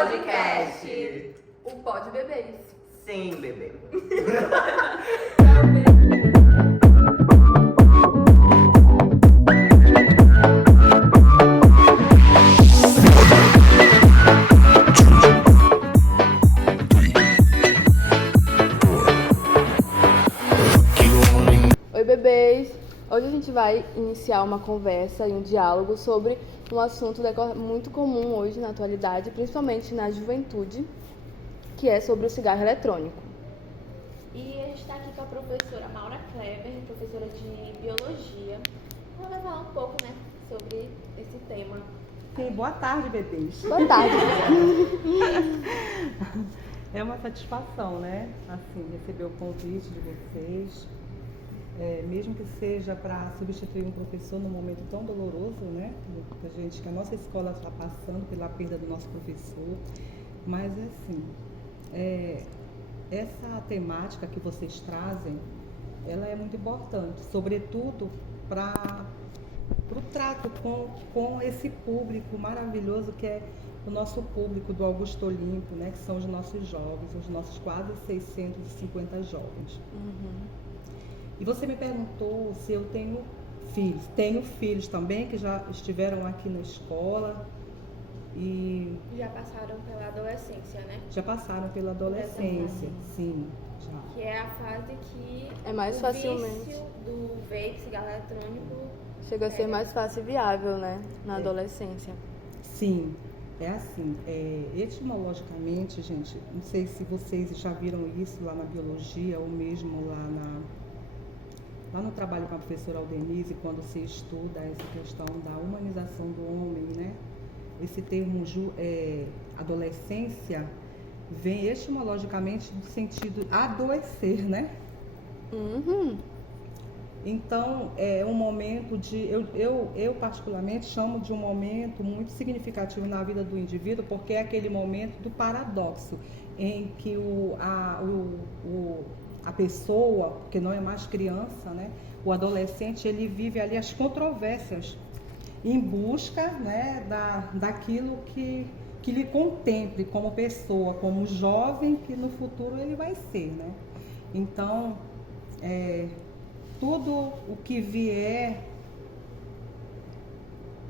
Podcast. O Pode Bebês. Sim, bebê. Oi, bebês. Hoje a gente vai iniciar uma conversa e um diálogo sobre um assunto muito comum hoje na atualidade, principalmente na juventude, que é sobre o cigarro eletrônico. E a gente está aqui com a professora Maura Kleber, professora de Biologia, para falar um pouco, sobre esse tema. Sim, boa tarde, bebês. Boa tarde. É uma satisfação, assim, receber o convite de vocês, mesmo que seja para substituir um professor num momento tão doloroso, que a nossa escola está passando pela perda do nosso professor. Mas, assim, essa temática que vocês trazem, ela é muito importante, sobretudo para o trato com esse público maravilhoso que é o nosso público do Augusto Olímpio, que são os nossos jovens, os nossos quase 650 jovens. Uhum. E você me perguntou se eu tenho filhos. Tenho filhos também que já estiveram aqui na escola e Já passaram pela adolescência, né? já passaram pela adolescência, sim, já. Que é a fase que É mais o facilmente. vício do vape, cigarro eletrônico, Chega a ser mais fácil e viável, na adolescência. Sim, é assim, etimologicamente, gente, não sei se vocês já viram isso lá na biologia ou mesmo lá no trabalho com a professora Aldenise, quando se estuda essa questão da humanização do homem, esse termo adolescência vem etimologicamente no sentido adoecer, Uhum. Então, é um momento eu particularmente chamo de um momento muito significativo na vida do indivíduo, porque é aquele momento do paradoxo, em que a pessoa, que não é mais criança, o adolescente, ele vive ali as controvérsias em busca, daquilo que lhe contemple como pessoa, como jovem que no futuro ele vai ser, Então, tudo o que vier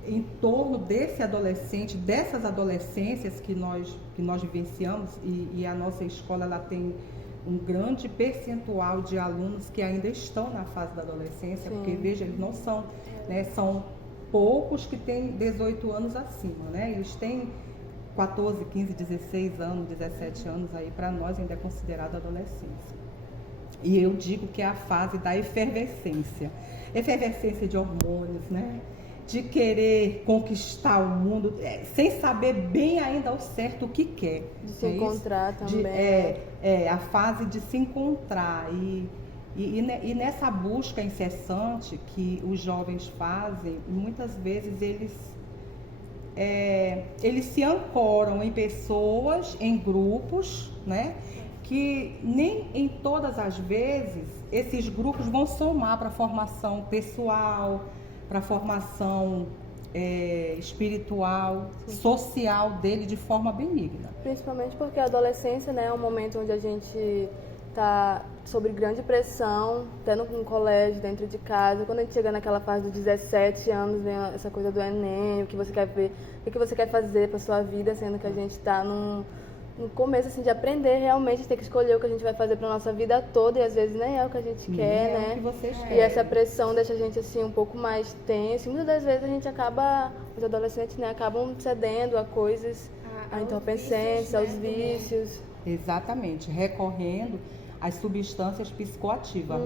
em torno desse adolescente, dessas adolescências que nós vivenciamos, e a nossa escola ela tem um grande percentual de alunos que ainda estão na fase da adolescência. Sim. Porque, veja, eles não são, são poucos que têm 18 anos acima, Eles têm 14, 15, 16 anos, 17 anos, aí para nós ainda é considerado adolescência. E eu digo que é a fase da efervescência de hormônios, de querer conquistar o mundo, sem saber bem ainda ao certo o que quer. De se encontrar também. A fase de se encontrar. E nessa busca incessante que os jovens fazem, muitas vezes eles se ancoram em pessoas, em grupos, que nem em todas as vezes esses grupos vão somar para a formação pessoal, para a formação espiritual, social dele de forma benigna. Principalmente porque a adolescência, é um momento onde a gente está sob grande pressão, tendo um colégio dentro de casa. Quando a gente chega naquela fase dos 17 anos, vem essa coisa do Enem, o que você quer ver, o que você quer fazer para sua vida, sendo que a gente está no começo assim, de aprender realmente, ter que escolher o que a gente vai fazer para nossa vida toda, e às vezes nem é o que a gente quer, o que vocês E querem. essa pressão deixa a gente assim um pouco mais tenso. E muitas das vezes a gente os adolescentes, acabam cedendo a coisas, a entorpecentes, aos vícios. Exatamente, recorrendo às substâncias psicoativas,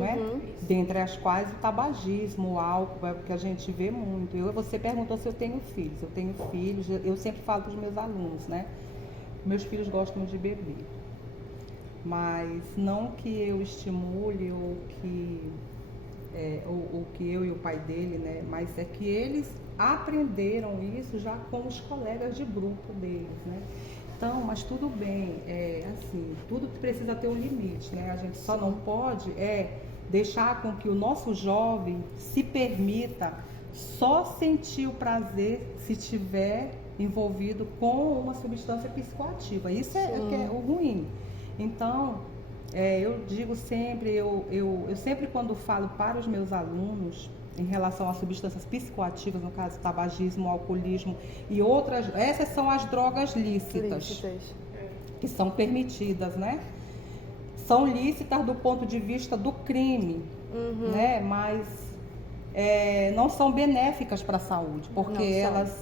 dentre as quais o tabagismo, o álcool, é o que a gente vê muito. Você perguntou se eu tenho filhos. Eu tenho filhos, eu sempre falo para os meus alunos, Meus filhos gostam de beber, mas não que eu estimule ou que eu e o pai dele, mas é que eles aprenderam isso já com os colegas de grupo deles, Então, mas tudo bem, assim, tudo precisa ter um limite, A gente só não pode deixar com que o nosso jovem se permita só sentir o prazer se tiver envolvido com uma substância psicoativa. Isso é que é o ruim. Então, eu digo sempre, eu sempre quando falo para os meus alunos em relação a substâncias psicoativas, no caso tabagismo, alcoolismo e outras, essas são as drogas lícitas. Que são permitidas, né? São lícitas do ponto de vista do crime, né? Mas não são benéficas para a saúde, porque elas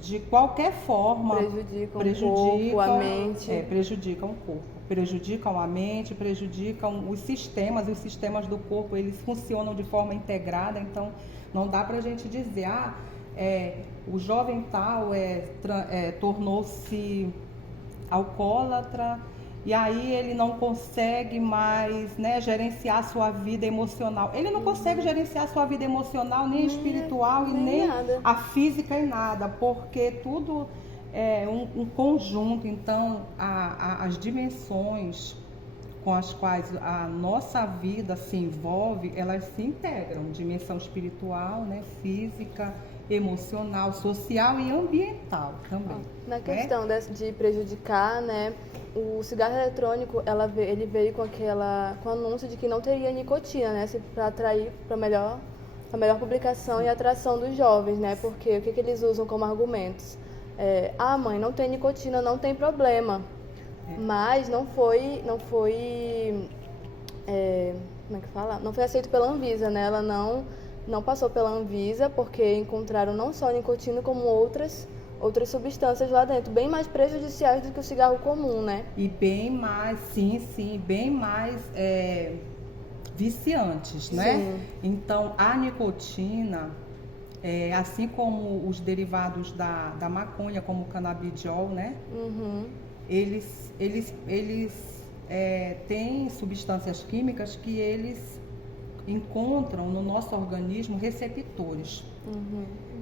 de qualquer forma prejudicam o corpo, a mente. Prejudicam o corpo, prejudicam a mente, prejudicam os sistemas do corpo, eles funcionam de forma integrada, então não dá para a gente dizer, o jovem tal tornou-se alcoólatra e aí ele não consegue mais, né, gerenciar a sua vida emocional. Ele não consegue gerenciar a sua vida emocional, nem espiritual e nem a física e nada, porque tudo é um conjunto. Então, as dimensões com as quais a nossa vida se envolve, elas se integram. Dimensão espiritual, né, física, emocional, social e ambiental também. Na questão de prejudicar, né, o cigarro eletrônico, ele veio com o anúncio de que não teria nicotina, né, para atrair para a melhor publicação e atração dos jovens, né, porque o que eles usam como argumentos? Mãe, não tem nicotina, não tem problema, mas não foi como é que fala? Não foi aceito pela Anvisa, né, ela não passou pela Anvisa porque encontraram não só nicotina como outras substâncias lá dentro, bem mais prejudiciais do que o cigarro comum, né? E bem mais, bem mais viciantes, né? Sim. Então, a nicotina, assim como os derivados da maconha, como o canabidiol, né? Eles têm substâncias químicas que eles encontram no nosso organismo receptores.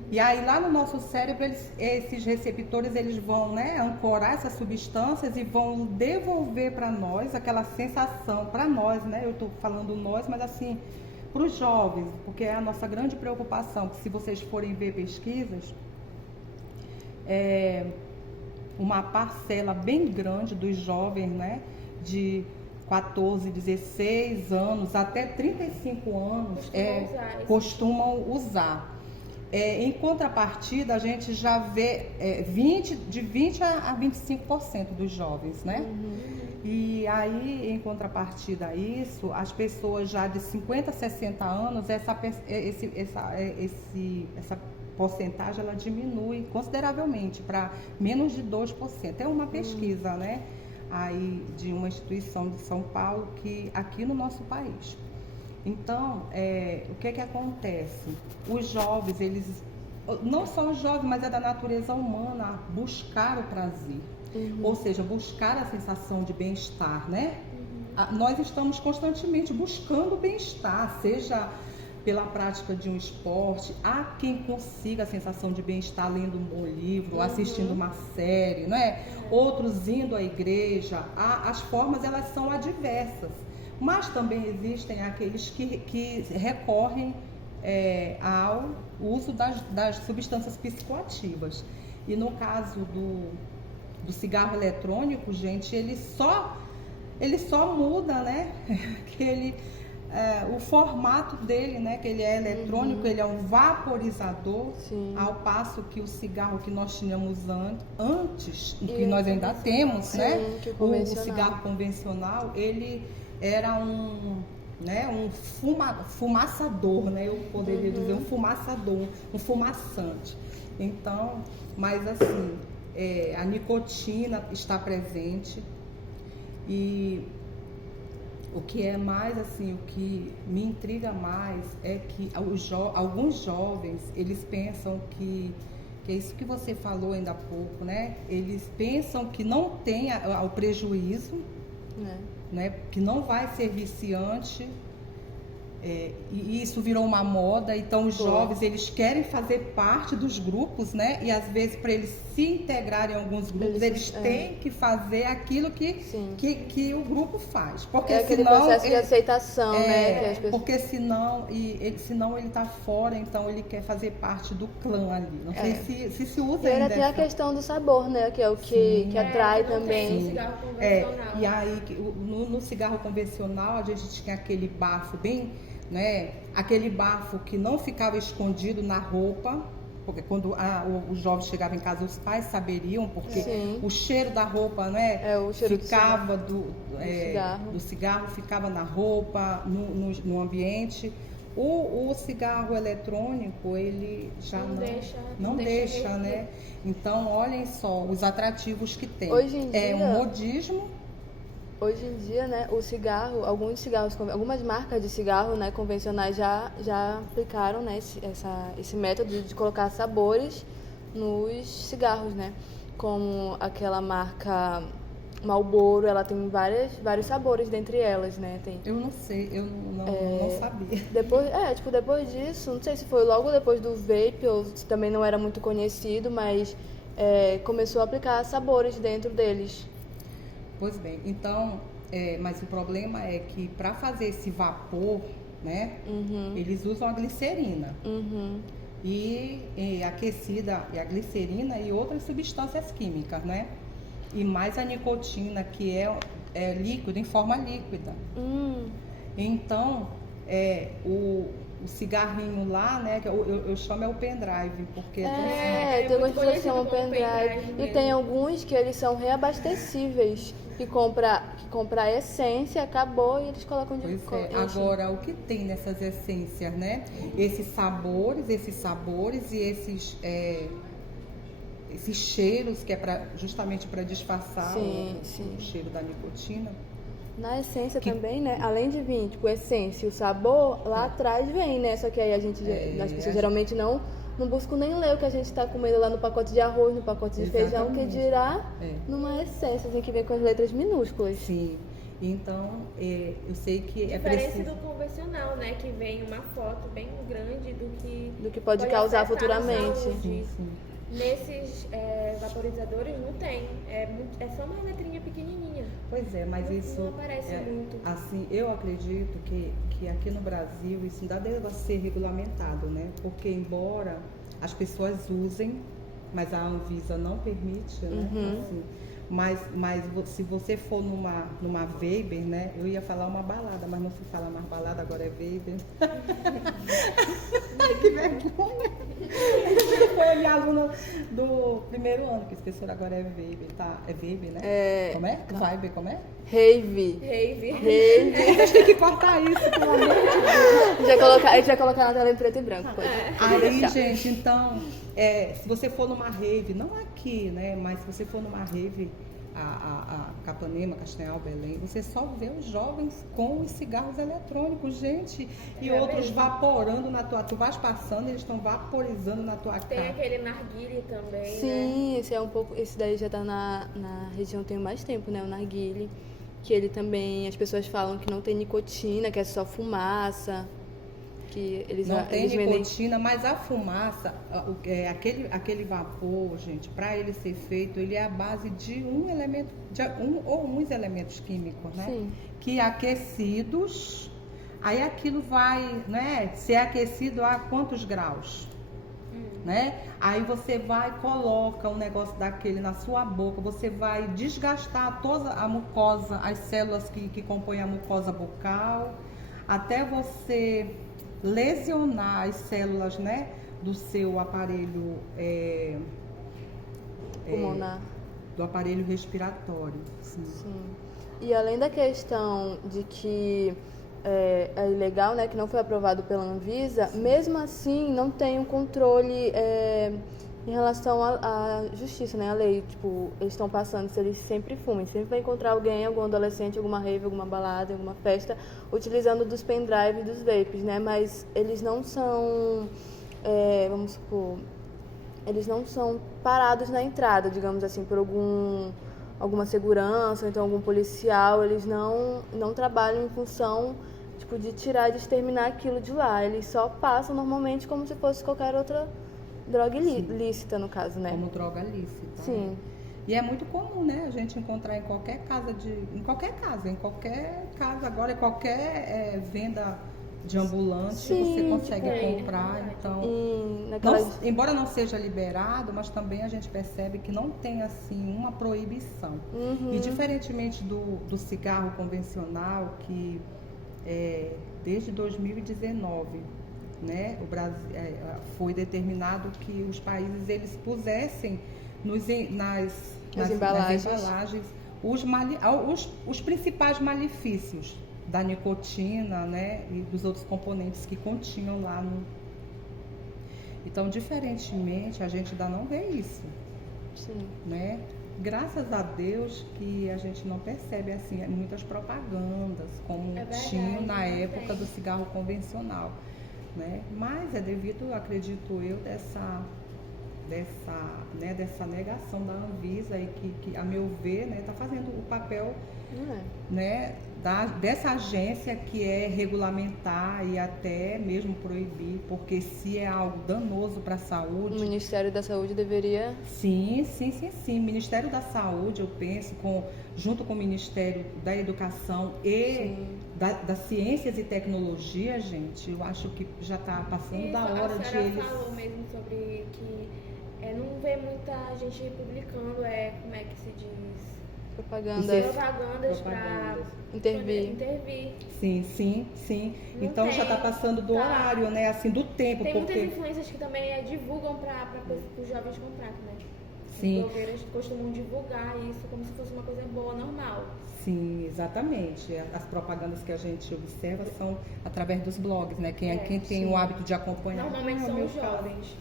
E aí lá no nosso cérebro, esses receptores, eles vão, né, ancorar essas substâncias e vão devolver para nós aquela sensação, para nós, né, eu estou falando nós, mas assim, para os jovens, porque é a nossa grande preocupação, que se vocês forem ver pesquisas, uma parcela bem grande dos jovens, né, de 14, 16 anos até 35 anos costumam usar. Em contrapartida, a gente já vê de 20 a 25% dos jovens, né? E aí, em contrapartida a isso, as pessoas já de 50 a 60 anos, essa porcentagem ela diminui consideravelmente para menos de 2%. É uma pesquisa, né? Aí de uma instituição de São Paulo aqui no nosso país. Então, o que acontece? Os jovens, não só os jovens, mas é da natureza humana buscar o prazer. Ou seja, buscar a sensação de bem-estar, né? Nós estamos constantemente buscando o bem-estar, seja pela prática de um esporte, há quem consiga a sensação de bem-estar lendo um bom livro, assistindo uma série, não é? Outros indo à igreja. As formas, elas são adversas, mas também existem aqueles que recorrem ao uso das substâncias psicoativas. E no caso do cigarro eletrônico, gente, ele só muda, né? O formato dele, né, que ele é eletrônico, ele é um vaporizador. ao passo que o cigarro que nós tínhamos antes, que nós ainda temos, né, o cigarro convencional, ele era um fumaçador, né, eu poderia dizer um fumaçador, um fumaçante. Então, mas assim, a nicotina está presente. E o que é mais assim, o que me intriga mais é que alguns jovens, eles pensam que é isso que você falou ainda há pouco, né? Eles pensam que não tem o prejuízo, né? Que não vai ser viciante, e isso virou uma moda, então os jovens, eles querem fazer parte dos grupos, né? E às vezes para eles se integrarem em alguns grupos, eles têm que fazer aquilo que o grupo faz. Porque aquele senão, processo de aceitação, né? Que as pessoas... Porque senão ele tá fora, então ele quer fazer parte do clã ali. Não sei se usa e ainda. ainda tem a questão do sabor, né? Que é o que atrai também. Tem cigarro convencional. E aí, no cigarro convencional, a gente tinha aquele bafo bem, né? Aquele bafo que não ficava escondido na roupa, porque quando os jovens chegavam em casa, os pais saberiam, porque o cheiro da roupa, né? O cheiro ficava do cigarro ficava na roupa, no ambiente. O cigarro eletrônico, ele já não deixa, né? Então, olhem só os atrativos que tem. Hoje em dia, um modismo. Hoje em dia, né, o cigarro, algumas marcas de cigarro, né, convencionais já aplicaram, né, esse método de colocar sabores nos cigarros, né? Como aquela marca Marlboro, ela tem vários sabores dentre elas, né? Eu não sei, eu não sabia. Depois disso, não sei se foi logo depois do vape ou se também não era muito conhecido, mas começou a aplicar sabores dentro deles. Pois bem, então, mas o problema é que para fazer esse vapor, né, eles usam a glicerina. E aquecida, e a glicerina e outras substâncias químicas, né? E mais a nicotina, que é líquido, em forma líquida. Então, o cigarrinho lá, né, que eu chamo o pendrive, porque tem algumas pessoas que chamam pendrive. E tem alguns que eles são reabastecíveis, que compra a essência, acabou e eles colocam de Agora, o que tem nessas essências, né? Esses sabores e esses cheiros, que é justamente para disfarçar o cheiro da nicotina. Na essência também, né? Além de vir, tipo, essência e o sabor, lá atrás vem, né? Só que aí as pessoas geralmente não buscam nem ler o que a gente tá comendo lá no pacote de arroz, no pacote de feijão, que dirá numa essência, assim, que vem com as letras minúsculas. Sim. Então, eu sei que Diferente do convencional, né? Que vem uma foto bem grande do que pode causar futuramente. Sim. Nesses vaporizadores não tem, é só uma letrinha pequenininha. Pois é, mas isso não aparece muito. Assim, eu acredito que aqui no Brasil isso ainda deve ser regulamentado, né? Porque embora as pessoas usem, mas a Anvisa não permite, né? Assim, mas se você for numa Weber, né? Eu ia falar uma balada, mas não se fala mais balada, agora é Weber. Ai, que vergonha! Foi a minha aluna do primeiro ano, que esqueceram, agora é Weber, tá? É Weber, né? Como é? Weber, como é? Rave. A gente tem que cortar isso, pelo amor de Deus. A gente vai colocar na tela em preto e branco. Aí, gente, então, se você for numa rave, não aqui, né? Mas se você for numa rave, a Capanema, Castanhal, Belém, você só vê os jovens com os cigarros eletrônicos, gente, e outros vaporando na tua... Tu vais passando, eles estão vaporizando na tua cara. Tem aquele narguile também, Sim, né? Esse daí já tá na região tem mais tempo, né? O narguile, que ele também, as pessoas falam que não tem nicotina, que é só fumaça. Que eles não tem nicotina, vendem... mas a fumaça, aquele vapor, gente, para ele ser feito, ele é a base de um elemento, ou uns elementos químicos, né? Sim. Que aquecidos, aí aquilo vai, né, ser aquecido a quantos graus? Né? Aí você coloca um negócio daquele na sua boca, você vai desgastar toda a mucosa, as células que compõem a mucosa bucal, até você lesionar as células, né, do seu aparelho pulmonar, do aparelho respiratório. Sim. E além da questão de que é ilegal, né, que não foi aprovado pela Anvisa, mesmo assim não tem um controle em relação à justiça, né, à lei. Tipo, eles estão passando, se eles sempre fumem, sempre vai encontrar algum adolescente, alguma rave, alguma balada, alguma festa, utilizando dos pendrive e dos vapes, né, mas eles não são, vamos supor, eles não são parados na entrada, digamos assim, por alguma segurança, ou então algum policial, eles não trabalham em função tipo, de tirar, de exterminar aquilo de lá. Eles só passam normalmente como se fosse qualquer outra droga lícita, no caso, né? Como droga lícita. Sim. Né? E é muito comum, né, a gente encontrar em qualquer casa, agora, em qualquer venda de ambulante, Sim, você consegue tipo, comprar. Então, embora não seja liberado, mas também a gente percebe que não tem assim uma proibição. E diferentemente do cigarro convencional, que desde 2019, né, o Brasil, foi determinado que os países eles pusessem nas embalagens os principais malefícios da nicotina, né, e dos outros componentes que continham lá no. Então, diferentemente, a gente ainda não vê isso. Sim. Né? Graças a Deus que a gente não percebe assim muitas propagandas como tinham na época do cigarro convencional, né? Mas é devido, acredito eu, dessa negação da Anvisa e que a meu ver, né, está fazendo o papel, né, dessa agência que é regulamentar e até mesmo proibir, porque se é algo danoso para a saúde... O Ministério da Saúde deveria... Sim. O Ministério da Saúde, eu penso, junto com o Ministério da Educação e das Ciências e Tecnologia, gente, eu acho que já está passando da hora de eles... A falou mesmo sobre que não vê muita gente publicando, como é que se diz? Propagandas para intervir. Sim. Então já está passando do horário, né? Assim, do tempo. Tem muitas influências que também divulgam para os jovens comprarem, né? Sim. As blogueiras costumam divulgar isso como se fosse uma coisa boa, normal. Sim, exatamente. As propagandas que a gente observa são através dos blogs, né? Quem tem o hábito de acompanhar. Normalmente são os jovens.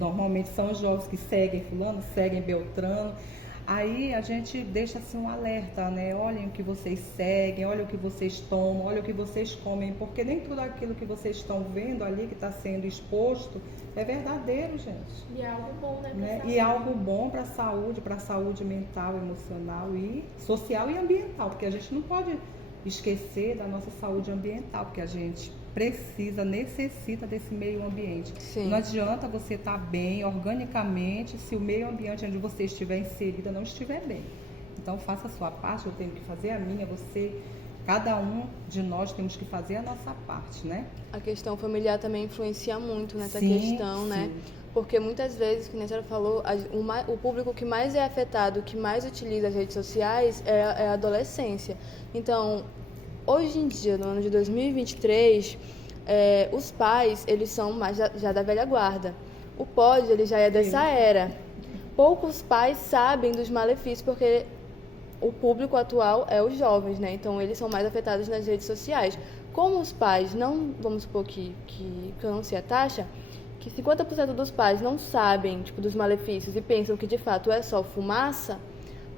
Normalmente são os jovens que seguem fulano, seguem Beltrano. Aí a gente deixa assim um alerta, né? Olhem o que vocês seguem, olhem o que vocês tomam, olhem o que vocês comem, porque nem tudo aquilo que vocês estão vendo ali, que está sendo exposto, é verdadeiro, gente. E é algo bom, né? E é algo bom para a saúde mental, emocional e social e ambiental, porque a gente não pode esquecer da nossa saúde ambiental, porque a gente necessita desse meio ambiente. Sim. Não adianta você estar bem organicamente se o meio ambiente onde você estiver inserida não estiver bem. Então faça a sua parte, eu tenho que fazer a minha, cada um de nós temos que fazer a nossa parte, né? A questão familiar também influencia muito nessa questão, né? Porque muitas vezes, como a senhora falou, o público que mais é afetado, que mais utiliza as redes sociais é a adolescência. Então, hoje em dia, no ano de 2023, os pais, eles são mais já da velha guarda. O POD, ele já é dessa era. Poucos pais sabem dos malefícios, porque o público atual é os jovens, né? Então, eles são mais afetados nas redes sociais. Como os pais não, vamos supor que eu não sei a taxa, que 50% dos pais não sabem, tipo, dos malefícios e pensam que, de fato, é só fumaça,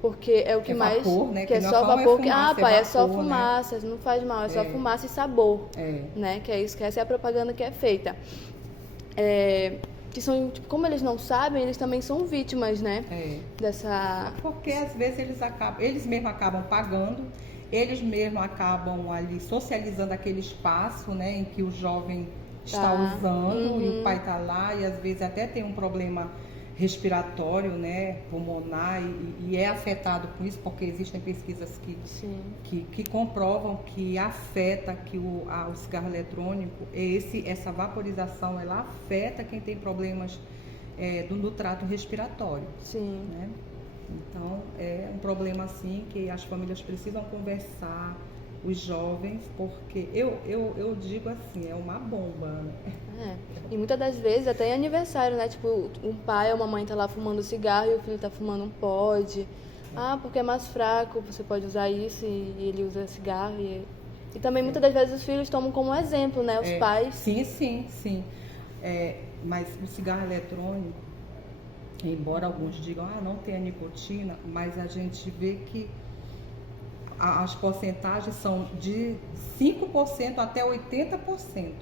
porque é o que mais... Vapor, né? Que é só vapor. Fumaça, é só vapor, fumaça, né? Não faz mal, é só fumaça e sabor. Né? Que é isso, que essa é a propaganda que é feita. Que são, tipo, como eles não sabem, eles também são vítimas, né? Dessa... Porque às vezes eles mesmos acabam pagando, eles mesmos acabam ali socializando aquele espaço, né? Em que o jovem está usando e o pai está lá e às vezes até tem um problema respiratório, né, pulmonar e é afetado por isso, porque existem pesquisas que comprovam que afeta, que o cigarro eletrônico, essa vaporização, ela afeta quem tem problemas do trato respiratório. Sim. Né? Então, é um problema assim que as famílias precisam conversar, os jovens, porque eu digo assim, é uma bomba, né? E muitas das vezes até em aniversário, né? Tipo, um pai ou uma mãe tá lá fumando cigarro e o filho tá fumando um pod. Porque é mais fraco, você pode usar isso e ele usa cigarro. E também muitas das vezes os filhos tomam como exemplo, né? Os pais. Sim. Mas o cigarro eletrônico, embora alguns digam, não tem a nicotina, mas a gente vê que as porcentagens são de 5% até 80%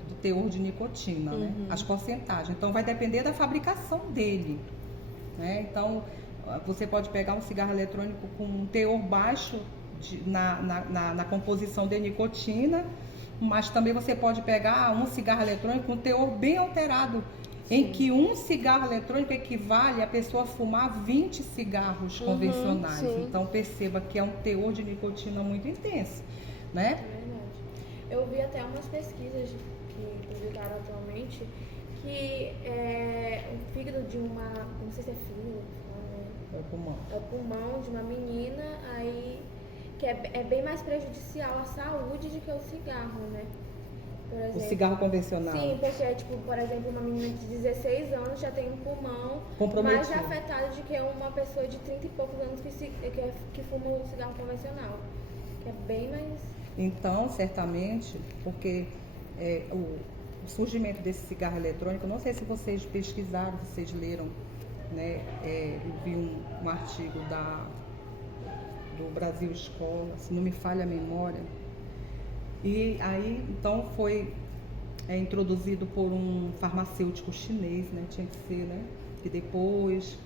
do teor de nicotina, né? As porcentagens. Então, vai depender da fabricação dele, né? Então, você pode pegar um cigarro eletrônico com um teor baixo na composição de nicotina mas também você pode pegar um cigarro eletrônico com teor bem alterado, em que um cigarro eletrônico equivale a pessoa fumar 20 cigarros convencionais. sim. Então perceba que é um teor de nicotina muito intenso, né? É verdade. Eu vi até umas pesquisas que publicaram atualmente que o fígado de uma, não sei se é fígado, É o pulmão. é o pulmão de uma menina, aí que é bem mais prejudicial à saúde do que o cigarro, né? Por O exemplo. cigarro convencional. Sim, porque, tipo, por exemplo, uma menina de 16 anos já tem um pulmão mais afetado do que uma pessoa de 30 e poucos anos que fuma o cigarro convencional. Que é bem mais... Então, certamente, porque o surgimento desse cigarro eletrônico, não sei se vocês pesquisaram, vocês leram, né? Eu vi um artigo do Brasil Escola, se não me falha a memória. E aí, então, foi introduzido por um farmacêutico chinês, né? Tinha que ser, né? Que depois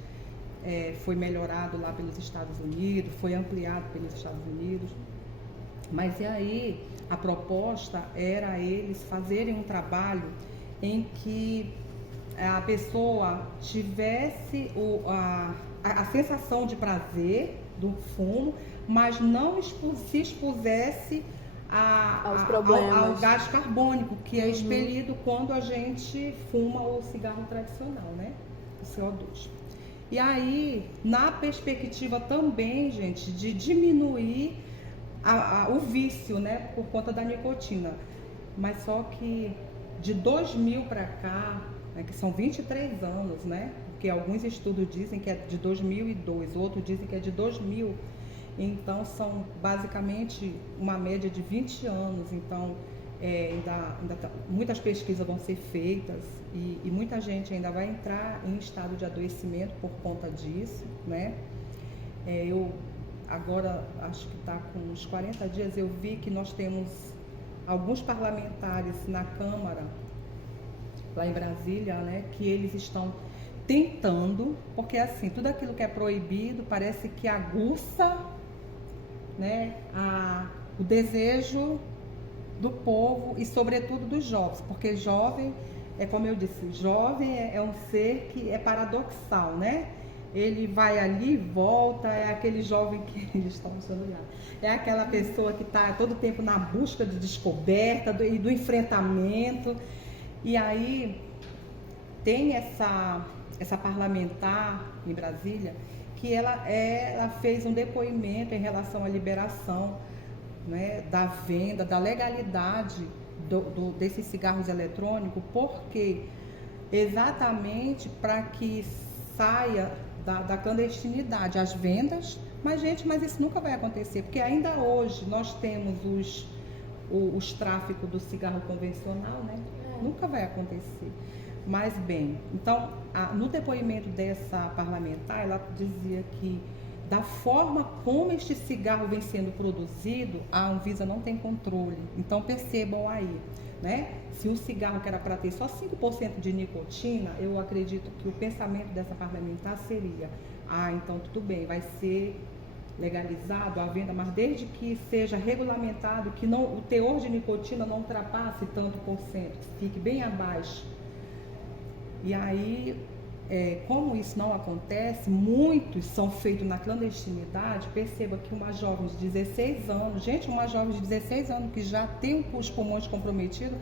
foi melhorado lá pelos Estados Unidos, foi ampliado pelos Estados Unidos. Mas e aí, a proposta era eles fazerem um trabalho em que a pessoa tivesse a sensação de prazer do fumo, mas não se expusesse aos problemas, ao gás carbônico que é expelido quando a gente fuma o cigarro tradicional, né? O CO2. E aí, na perspectiva também, gente, de diminuir o vício, né? Por conta da nicotina. Mas só que de 2000 para cá, né, que são 23 anos, né? Porque alguns estudos dizem que é de 2002, outros dizem que é de 2000. Então, são basicamente uma média de 20 anos. Então, muitas pesquisas vão ser feitas e muita gente ainda vai entrar em estado de adoecimento por conta disso, né? Eu agora, acho que está com uns 40 dias, eu vi que nós temos alguns parlamentares na Câmara, lá em Brasília, né? Que eles estão tentando, porque assim, tudo aquilo que é proibido parece que aguça, né, o desejo do povo e sobretudo dos jovens, porque jovem, como eu disse, jovem é um ser que é paradoxal, né? Ele vai ali, volta, é aquele jovem que eles estão chamando, é aquela pessoa que está todo tempo na busca de descoberta e do enfrentamento. E aí tem essa parlamentar em Brasília que ela fez um depoimento em relação à liberação, né, da venda, da legalidade desses cigarros eletrônicos, porque exatamente para que saia da clandestinidade as vendas. Mas isso nunca vai acontecer, porque ainda hoje nós temos os tráficos do cigarro convencional, né? Nunca vai acontecer. Mas bem, então, no depoimento dessa parlamentar, ela dizia que da forma como este cigarro vem sendo produzido, a Anvisa não tem controle. Então percebam aí, né? Se o cigarro que era para ter só 5% de nicotina, eu acredito que o pensamento dessa parlamentar seria: então tudo bem, vai ser legalizado a venda, mas desde que seja regulamentado, que o teor de nicotina não ultrapasse tanto por cento, que fique bem abaixo. E aí, como isso não acontece, muitos são feitos na clandestinidade. Perceba que uma jovem de 16 anos, uma jovem de 16 anos que já tem os pulmões comprometidos,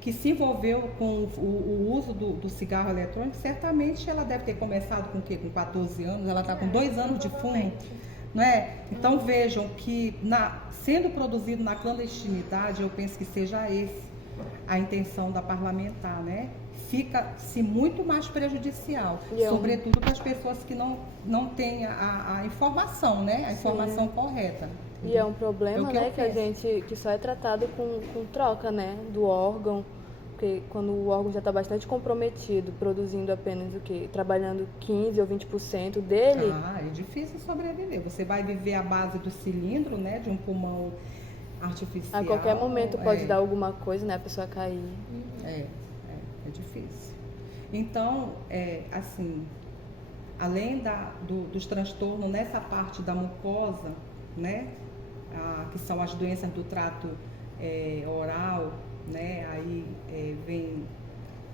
que se envolveu com o uso do cigarro eletrônico, certamente ela deve ter começado com o quê? Com 14 anos, ela está com 2 anos de fumo, não é? Então vejam que sendo produzido na clandestinidade, eu penso que seja a intenção da parlamentar, né? Fica-se muito mais prejudicial, sobretudo para as pessoas que não têm a informação, né? A informação correta. E é um problema, né, que só é tratado com troca, né, do órgão, porque quando o órgão já está bastante comprometido, produzindo apenas trabalhando 15% ou 20% dele. É difícil sobreviver. Você vai viver à base do cilindro, né, de um pulmão artificial. A qualquer momento pode dar alguma coisa, né, a pessoa cair. É difícil. Então, assim, além dos transtornos nessa parte da mucosa, né, que são as doenças do trato oral, né? Aí vem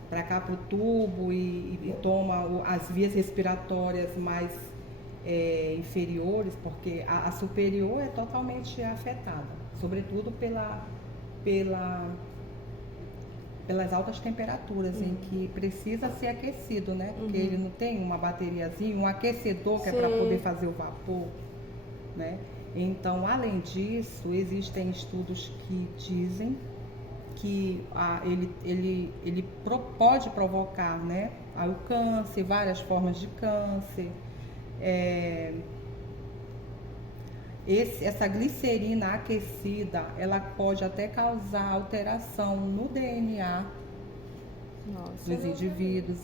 para cá para o tubo e toma as vias respiratórias mais inferiores, porque a superior é totalmente afetada, sobretudo pelas altas temperaturas, em que precisa ser aquecido, né? Porque ele não tem uma bateriazinha, um aquecedor que é para poder fazer o vapor, né? Então, além disso, existem estudos que dizem que ele pode provocar, né, o câncer, várias formas de câncer. Essa glicerina aquecida, ela pode até causar alteração no DNA dos indivíduos,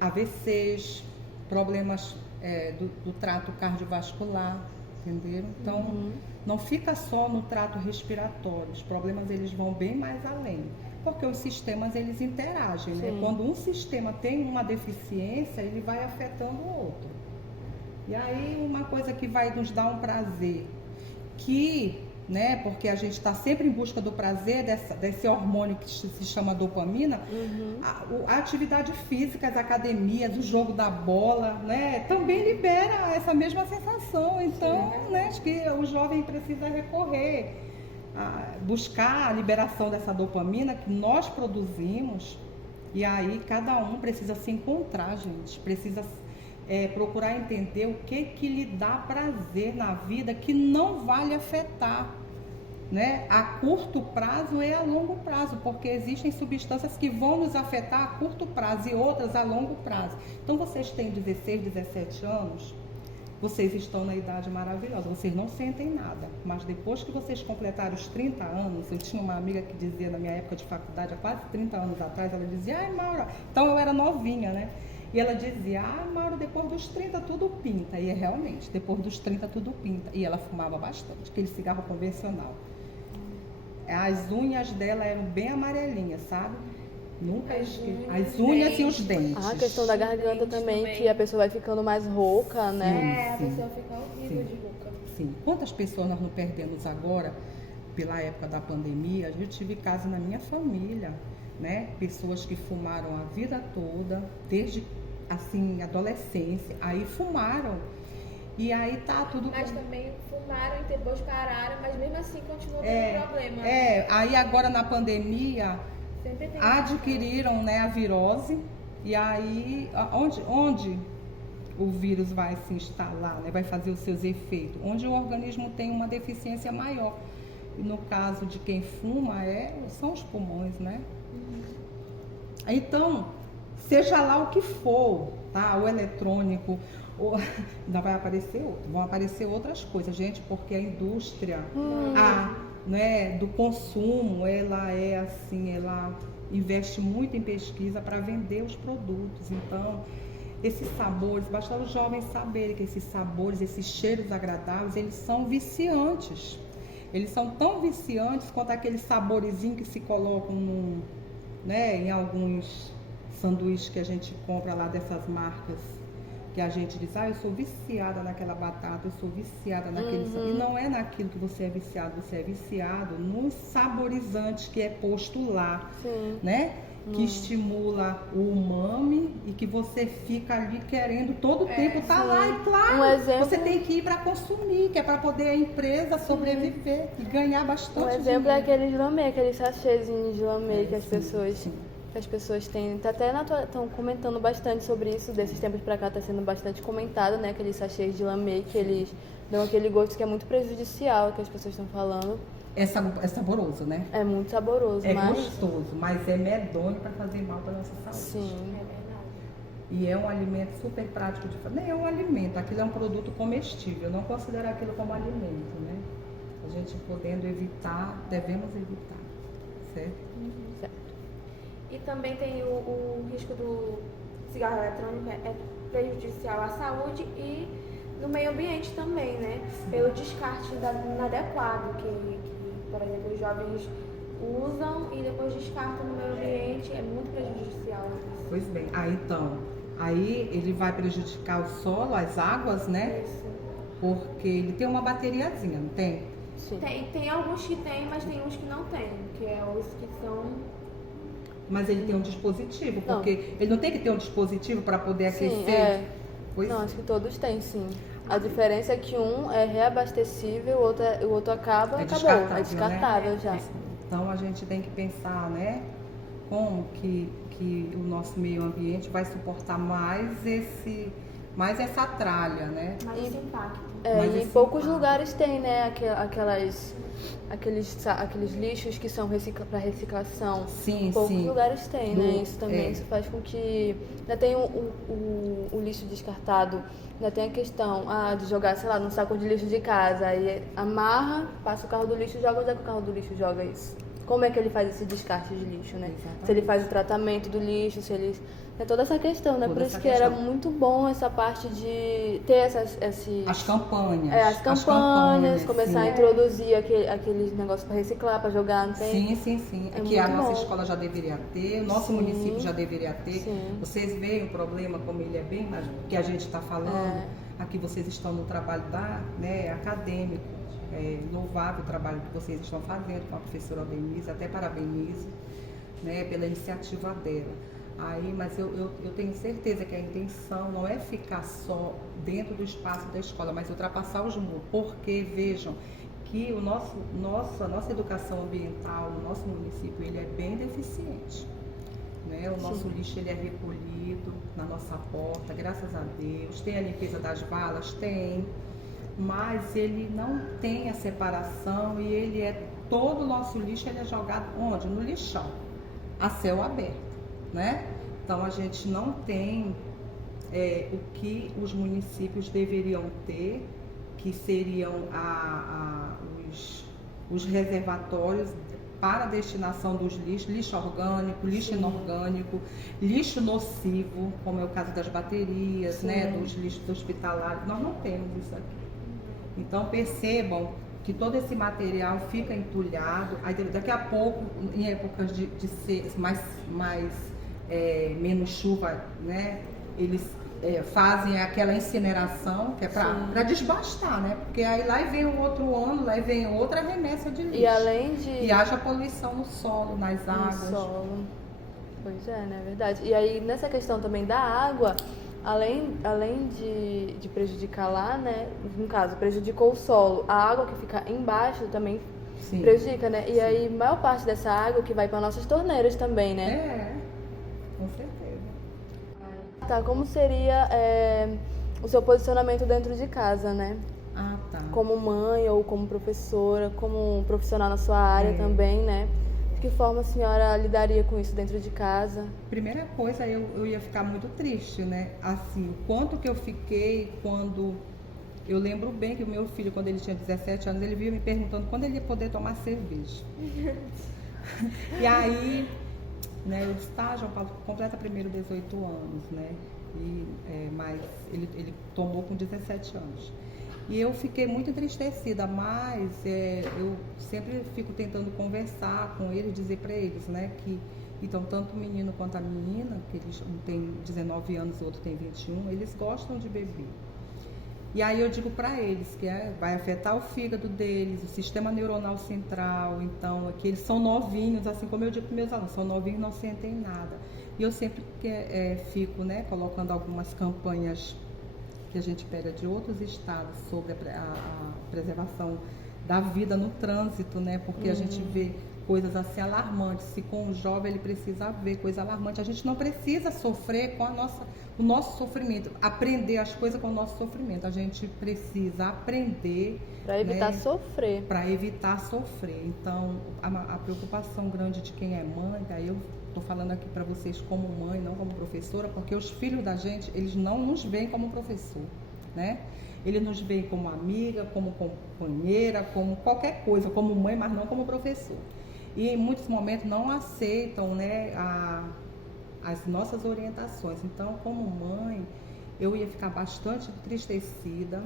AVCs, problemas do trato cardiovascular, entenderam? Então, não fica só no trato respiratório, os problemas eles vão bem mais além, porque os sistemas eles interagem, né? Quando um sistema tem uma deficiência, ele vai afetando o outro. E aí uma coisa que vai nos dar um prazer, né, porque a gente está sempre em busca do prazer desse hormônio que se chama dopamina, a atividade física, as academias, o jogo da bola, né, também libera essa mesma sensação. Então, né, acho que o jovem precisa recorrer buscar a liberação dessa dopamina que nós produzimos, e aí cada um precisa se encontrar, gente, precisa procurar entender o que lhe dá prazer na vida, que não vale afetar, né, a curto prazo e a longo prazo, porque existem substâncias que vão nos afetar a curto prazo e outras a longo prazo. Então vocês têm 16, 17 anos, vocês estão na idade maravilhosa, vocês não sentem nada, mas depois que vocês completarem os 30 anos, eu tinha uma amiga que dizia na minha época de faculdade, há quase 30 anos atrás, ela dizia, ai Maura, então eu era novinha, né? E ela dizia, Mauro, depois dos 30 tudo pinta. E realmente, depois dos 30 tudo pinta. E ela fumava bastante, aquele cigarro convencional. As unhas dela eram bem amarelinhas, sabe? Nunca esqueci. As unhas e os dentes. A questão da garganta também, que a pessoa vai ficando mais rouca, né? A pessoa fica horrível de rouca. Sim. Quantas pessoas nós não perdemos agora, pela época da pandemia? Eu tive casos na minha família, né? Pessoas que fumaram a vida toda, desde assim, adolescência, aí fumaram e aí tá tudo... Mas também fumaram e depois pararam, mas mesmo assim continuou tendo problema. Aí agora na pandemia adquiriram, né, a virose, e aí onde o vírus vai se instalar, né, vai fazer os seus efeitos, onde o organismo tem uma deficiência maior. E no caso de quem fuma, são os pulmões, né? Então, seja lá o que for, tá? O eletrônico, ainda vão aparecer outras coisas, gente, porque a indústria né, do consumo, ela ela investe muito em pesquisa para vender os produtos. Então, esses sabores, basta os jovens saberem que esses sabores, esses cheiros agradáveis, eles são viciantes. Eles são tão viciantes quanto aquele saborezinho que se colocam né, em alguns sanduíches que a gente compra lá dessas marcas, que a gente diz, eu sou viciada naquela batata, eu sou viciada naquele... E não é naquilo que você é viciado nos saborizantes que é posto lá, né? Que estimula o umami e que você fica ali querendo todo o tempo tá lá. E claro, você tem que ir para consumir, que é para poder a empresa sobreviver e ganhar bastante dinheiro. Exemplo é aqueles lamê, aqueles sachêzinhos de lamê que as pessoas têm. Até estão comentando bastante sobre isso, desses tempos para cá está sendo bastante comentado, né? Aqueles sachês de lamê que eles dão aquele gosto que é muito prejudicial, que as pessoas estão falando. É saboroso, né? É muito saboroso, gostoso, mas é medonho para fazer mal para nossa saúde. Sim. É verdade. E é um alimento super prático de fazer. Nem é um alimento, aquilo é um produto comestível. Eu não considero aquilo como alimento, né? A gente podendo evitar, devemos evitar, certo? Certo. E também tem o risco do cigarro eletrônico, é prejudicial à saúde e no meio ambiente também, né? Pelo descarte inadequado que, por exemplo, os jovens usam e depois descartam no meio ambiente, é muito prejudicial. Pois bem, aí ele vai prejudicar o solo, as águas, né? Isso. porque ele tem uma bateriazinha, não tem? Sim. Tem alguns que tem, mas tem uns que não tem, que é os que são... Mas ele tem um dispositivo, Não. porque ele não tem que ter um dispositivo para poder aquecer? Sim, é. Pois Não, acho que todos têm, sim. A diferença é que um é reabastecível, o outro acaba, é acabou. descartável, É descartável né? já. Então a gente tem que pensar, né, como que o nosso meio ambiente vai suportar mais essa tralha, né? mais esse impacto. Mas E em esse poucos impacto. lugares tem, né, aqueles lixos que são para reciclação. Sim, Poucos sim. lugares tem, né? Do- Isso também, é. isso faz com que... Ainda tem o lixo descartado, ainda tem a questão de jogar, sei lá, num saco de lixo de casa, aí amarra, passa o carro do lixo e joga. Onde é que o carro do lixo joga isso? Como é que ele faz esse descarte de lixo, né? Exatamente. Se ele faz o tratamento do lixo, se ele... É toda essa questão, né? Toda Por isso essa que era questão. muito bom essa parte de ter esses... As campanhas. as campanhas, começar a sim. introduzir aqueles negócios para reciclar, para jogar, não tem? Sim. É Que a muito nossa bom. escola já deveria ter, o nosso Sim. município já deveria ter. Sim. Vocês veem o problema, como ele é bem mais que a gente está falando. Aqui vocês estão no trabalho acadêmico. É louvável o trabalho que vocês estão fazendo com a professora Denise, até parabenizo, né, pela iniciativa dela. Mas eu tenho certeza que a intenção não é ficar só dentro do espaço da escola, mas ultrapassar os muros, porque vejam que a nossa educação ambiental, o nosso município, ele é bem deficiente. Né? O nosso lixo ele é recolhido na nossa porta, graças a Deus. Tem a limpeza das valas? Tem. Mas ele não tem a separação e todo o nosso lixo ele é jogado onde? No lixão, a céu aberto, né? Então a gente não tem o que os municípios deveriam ter, que seriam os reservatórios para a destinação dos lixos, lixo orgânico, lixo inorgânico, lixo nocivo, como é o caso das baterias, né, dos lixos hospitalares. Nós não temos isso aqui. Então percebam que todo esse material fica entulhado, aí daqui a pouco, em épocas de ser menos chuva, né, eles fazem aquela incineração, que é para desbastar, né, porque aí lá vem o outro ano, lá vem outra remessa de lixo. E além de... E haja poluição no solo, nas águas. No solo. Pois é, né, verdade. E aí nessa questão também da água... Além de prejudicar lá, né? No caso, prejudicou o solo. A água que fica embaixo também prejudica, né? E aí, maior parte dessa água que vai para nossas torneiras também, né? Com certeza. Tá, como seria o seu posicionamento dentro de casa, né? Tá. Como mãe ou como professora, como profissional na sua área também, né? De que forma a senhora lidaria com isso dentro de casa? Primeira coisa, eu ia ficar muito triste, né? Assim, o quanto que eu fiquei quando... Eu lembro bem que o meu filho, quando ele tinha 17 anos, ele vinha me perguntando quando ele ia poder tomar cerveja. E aí, né, eu disse, João Paulo, completa primeiro 18 anos, né? Mas ele tomou com 17 anos. E eu fiquei muito entristecida, mas eu sempre fico tentando conversar com eles, dizer para eles, né, que então tanto o menino quanto a menina, que um tem 19 anos, o outro tem 21, eles gostam de beber. E aí eu digo para eles que vai afetar o fígado deles, o sistema neuronal central, então que eles são novinhos, assim como eu digo para meus alunos, são novinhos, não sentem nada. E eu sempre fico, né, colocando algumas campanhas que a gente pega de outros estados sobre a preservação da vida no trânsito, né? Porque a gente vê coisas assim alarmantes. Se com o jovem ele precisa ver coisa alarmante, a gente não precisa sofrer com o nosso sofrimento, aprender as coisas com o nosso sofrimento. A gente precisa aprender para evitar sofrer. Para evitar sofrer. Então, a preocupação grande de quem é mãe, daí eu estou falando aqui para vocês como mãe, não como professora, porque os filhos da gente, eles não nos veem como professor, né? Eles nos veem como amiga, como companheira, como qualquer coisa, como mãe, mas não como professor. E em muitos momentos não aceitam, né, as nossas orientações. Então, como mãe, eu ia ficar bastante entristecida,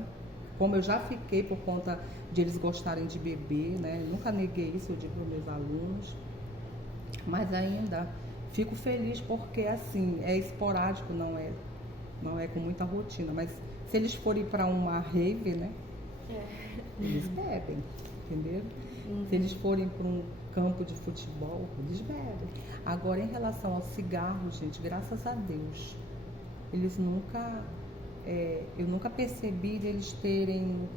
como eu já fiquei por conta de eles gostarem de beber, né? Eu nunca neguei isso, eu digo para os meus alunos. Mas ainda fico feliz porque, assim, é esporádico, não é com muita rotina. Mas se eles forem para uma rave, né, Eles bebem, entendeu? Se eles forem para um campo de futebol, eles bebem. Agora, em relação ao cigarro, gente, graças a Deus, eles nunca, eu nunca percebi deles terem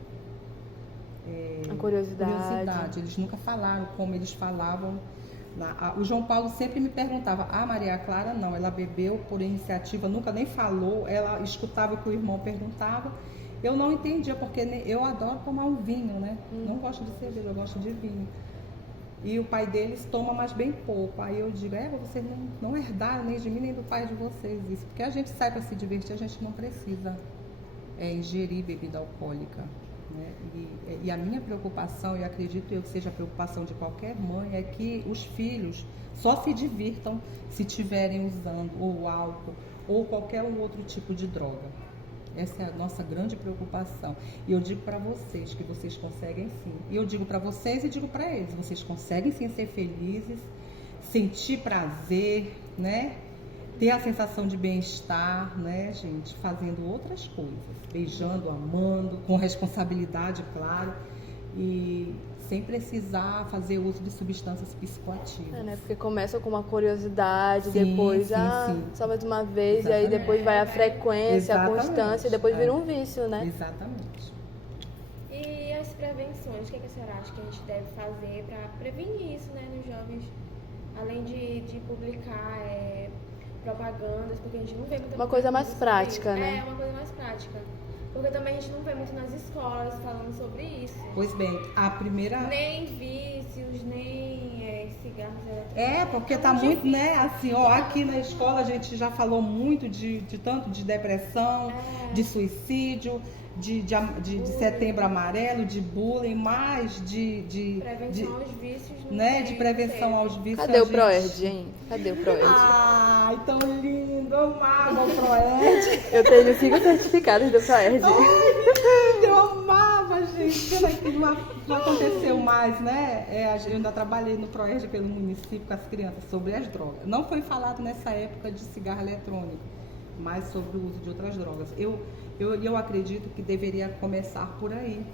A curiosidade. Eles nunca falaram como eles falavam. O João Paulo sempre me perguntava, Maria Clara não, ela bebeu por iniciativa, nunca nem falou, ela escutava o que o irmão perguntava. Eu não entendia, porque eu adoro tomar um vinho, né? Não gosto de cerveja, eu gosto de vinho. E o pai deles toma, mas bem pouco. Aí eu digo, vocês não herdaram nem de mim, nem do pai de vocês isso. Porque a gente sai para se divertir, a gente não precisa ingerir bebida alcoólica. Né? E a minha preocupação, e acredito eu que seja a preocupação de qualquer mãe, é que os filhos só se divirtam se estiverem usando ou álcool ou qualquer outro tipo de droga. Essa é a nossa grande preocupação. E eu digo para vocês que vocês conseguem sim. E eu digo para vocês e digo para eles, vocês conseguem sim ser felizes, sentir prazer, né? Ter a sensação de bem-estar, né, gente? Fazendo outras coisas. Beijando, amando, com responsabilidade, claro. E sem precisar fazer uso de substâncias psicoativas. Né? Porque começa com uma curiosidade, Sim, depois, sim. só mais uma vez, Exatamente. e aí depois vai a frequência, Exatamente. a constância, e depois vira um vício, né? Exatamente. E as prevenções, o que a senhora acha que a gente deve fazer para prevenir isso, né, nos jovens? Além de publicar propagandas, porque a gente não vê muita Uma coisa mais sobre prática, isso. né? É, uma coisa mais prática. Porque também a gente não vê muito nas escolas falando sobre isso. Pois bem, a primeira... Nem vícios, nem cigarros eletrônicos. Porque tá muito, né, assim, aqui na escola a gente já falou muito de tanto de depressão, de suicídio, de setembro amarelo, de bullying, mais de prevenção aos vícios, não né, tem, de prevenção aos vícios. Cadê o Proerd, hein? Cadê o Proerd? Ai, tão lindo, amava o Proerd. Eu tenho 5 certificados do Proerd. Ai, eu amava, gente. Pena que não aconteceu mais, né? Eu ainda trabalhei no Proerd pelo município com as crianças sobre as drogas. Não foi falado nessa época de cigarro eletrônico, mas sobre o uso de outras drogas. Eu acredito que deveria começar por aí,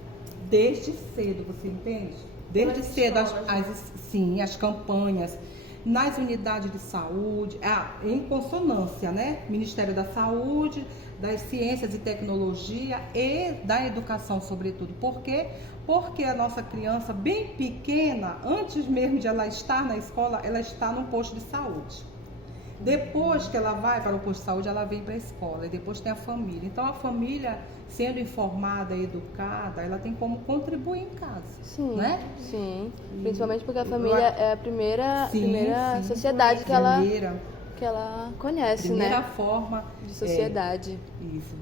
desde cedo, você entende? Desde cedo, as campanhas, nas unidades de saúde, em consonância, né? Ministério da Saúde, das Ciências e Tecnologia e da Educação, sobretudo. Por quê? Porque a nossa criança, bem pequena, antes mesmo de ela estar na escola, ela está num posto de saúde. Depois que ela vai para o posto de saúde, ela vem para a escola e depois tem a família. Então, a família, sendo informada e educada, ela tem como contribuir em casa. Sim, né? Sim. Principalmente porque a família é a primeira sociedade que ela conhece, primeira né? forma de sociedade. Isso.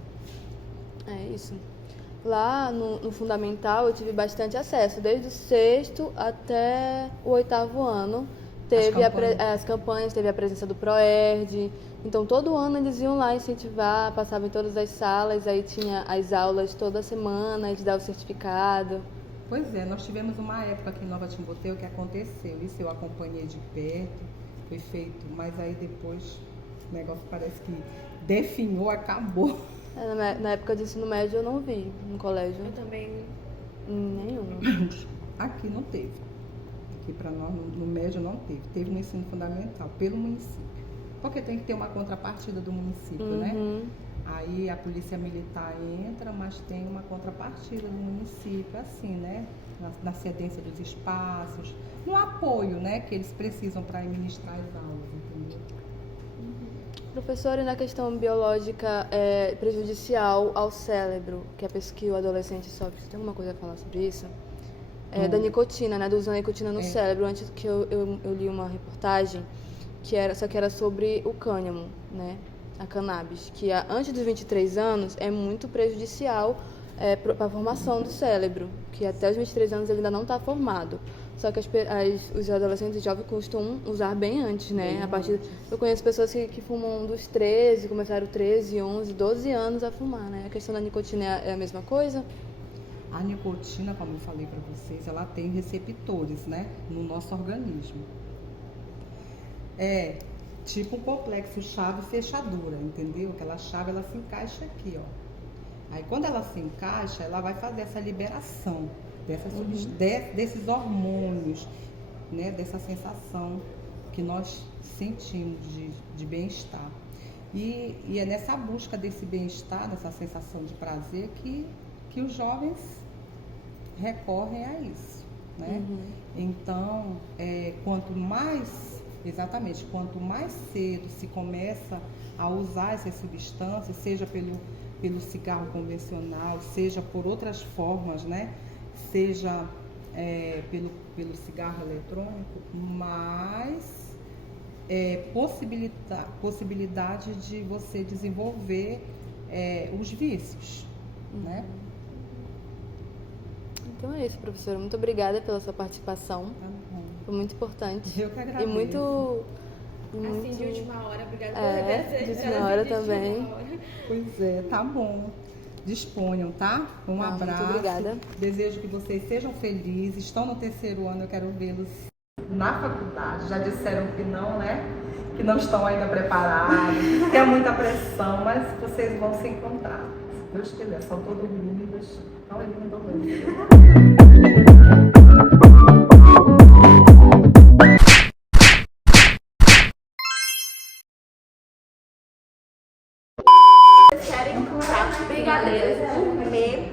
É isso. Lá no fundamental eu tive bastante acesso, desde o 6º até o 8º ano. Teve as campanhas, teve a presença do Proerd. Então todo ano eles iam lá incentivar, passavam em todas as salas, aí tinha as aulas toda semana, eles davam o certificado. Pois é, nós tivemos uma época aqui em Nova Timbuktu que aconteceu, isso eu acompanhei de perto, foi feito, mas aí depois o negócio parece que definhou, acabou. Na época de ensino médio eu não vi no colégio. Eu também. Nenhum. Aqui não teve. Aqui para nós, no médio não teve. Teve no ensino fundamental, pelo município. Porque tem que ter uma contrapartida do município, né? Aí a polícia militar entra, mas tem uma contrapartida do município, assim, né? Na cedência dos espaços, no apoio, né? Que eles precisam para ministrar as aulas, entendeu? Professora, na questão biológica prejudicial ao cérebro, que o adolescente sofre, você tem alguma coisa a falar sobre isso? Da nicotina, né? Do uso da nicotina no cérebro. Antes que eu li uma reportagem só que era sobre o cânhamo, né? A cannabis, que antes dos 23 anos é muito prejudicial para a formação do cérebro, que até os 23 anos ele ainda não está formado. Só que os adolescentes jovens costumam usar bem antes, né? Eu conheço pessoas que fumam dos 13, começaram 13, 11, 12 anos a fumar, né? A questão da nicotina é a mesma coisa? A nicotina, como eu falei para vocês, ela tem receptores, né, no nosso organismo. É tipo um complexo chave-fechadura, entendeu? Aquela chave, ela se encaixa aqui, ó. Aí quando ela se encaixa, ela vai fazer essa liberação desses hormônios, né? Dessa sensação que nós sentimos de bem-estar. E é nessa busca desse bem-estar, dessa sensação de prazer que os jovens recorrem a isso, né? Então, quanto mais cedo se começa a usar essas substâncias, seja pelo cigarro convencional, seja por outras formas, né? Seja pelo cigarro eletrônico, mais possibilidade de você desenvolver os vícios, né? Então é isso, professora. Muito obrigada pela sua participação. Tá bom. Foi muito importante. Eu que agradeço. E muito... Assim, de última hora, obrigada por de última hora também. Pois é, tá bom. Disponham, tá? Um abraço. Muito obrigada. Desejo que vocês sejam felizes. Estão no terceiro ano, eu quero vê-los na faculdade. Já disseram que não, né? Que não estão ainda preparados, que é muita pressão, mas vocês vão se encontrar. Se Deus quiser, são todos lindos. Não é lindo mesmo. Querem comprar brigadeiros gourmet,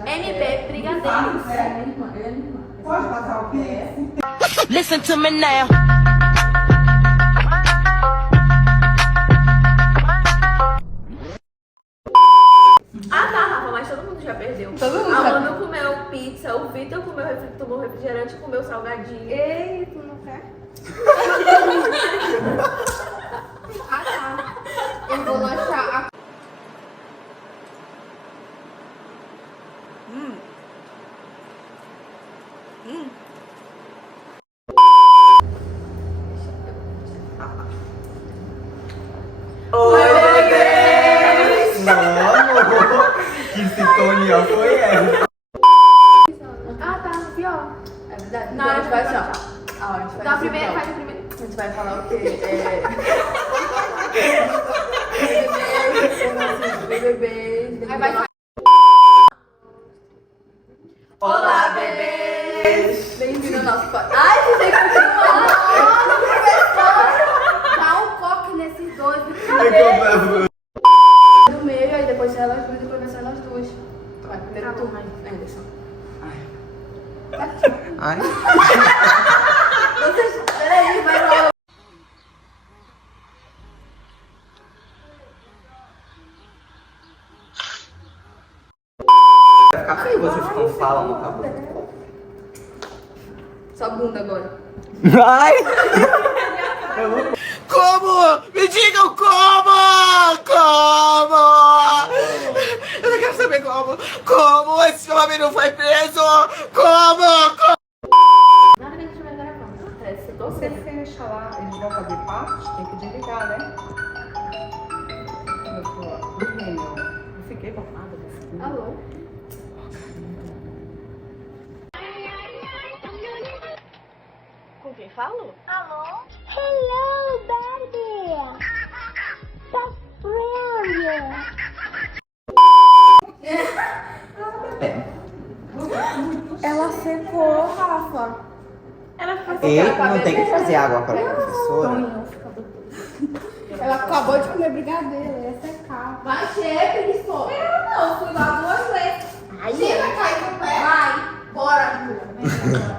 MB Brigadeiros. Pode passar o pé? Listen to me now. Ah tá, Rafa, mas todo mundo já perdeu. A Manu comeu pizza, o Vitor tomou refrigerante e comeu salgadinho. Ei, tu não quer? Ah, tá. Eu vou lanchar a... Mano, que sintonia foi essa? Ah tá, pior. É verdade. Não, Então, a gente vai não, assim, ó. A gente vai Dá a assim, primeira, então. faz a primeira. A gente vai falar o quê? Bebês. Aí vai. Olá, bebês! Bem-vindo ao nosso podcast. Ai, você tem que continuar! Dá um coque nesses dois. No meio, aí depois sai elas duas e depois vai sair nós duas. Vai, primeiro tu, Anderson. Ai. Peraí, vai lá. Vai ficar feio vocês ficam falando, tá bom? Só bunda agora. Ai! Como? Me digam como! Como? Eu não quero saber como! Como esse homem não foi preso? Como? Nada que a gente vai gravando. Acontece, eu tô Você sem. fecha lá, eles vão fazer parte, tem que desligar, né? Eu tô dormindo. Eu fiquei bofada dessa. Alô? Com quem falou? Hello, Barbie. Tá fria. Ela secou, Rafa. Ela ficou Ei, não tem que fazer água para a professora? Ela acabou de comer brigadeiro, ia secar. Vai ser, preguiçoso. Eu não, fui lá 2 vezes. Aí, vai cair no pé. Vai, bora, Arthur.